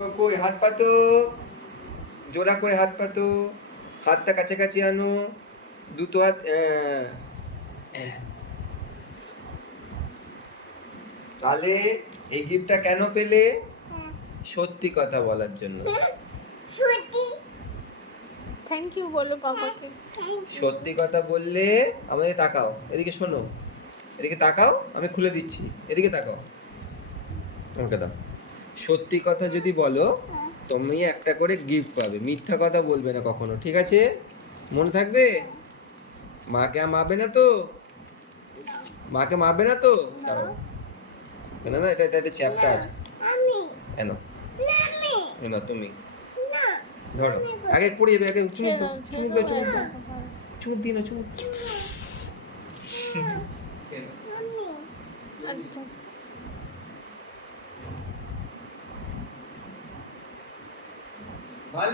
কই হাত পাতো, জোড়া করে হাত পাতো, হাতটা কাছাকাছি আনো, দুটো হাত তাহলে এই গিফটটা কেন পেলে? সত্যি কথা বলার জন্য। থ্যাংক ইউ বলো পাপাকে। সত্যি কথা বললে আমাদের তাকাও, এদিকে শোনো, এদিকে তাকাও, আমি খুলে দিচ্ছি, এদিকে তাকাও, আমাকে দাও। সত্যি কথা যদি বলো তুমি একটা করে গিফট পাবে, মিথ্যা কথা বলবে না কখনো, ঠিক আছে? মনে থাকবে? মাকে আর মারবে না তো? মাকে মারবে না তো? দাঁড়াও, না না, এটা এটা একটা চ্যাপ্টা আছে। কেন না তুমি ধরো, আগে পড়ে যাবে, আগে চুমুক দাও, চুমুক দাও, চুমুক দাও, চুমুক দিই না, চুমুক। আচ্ছা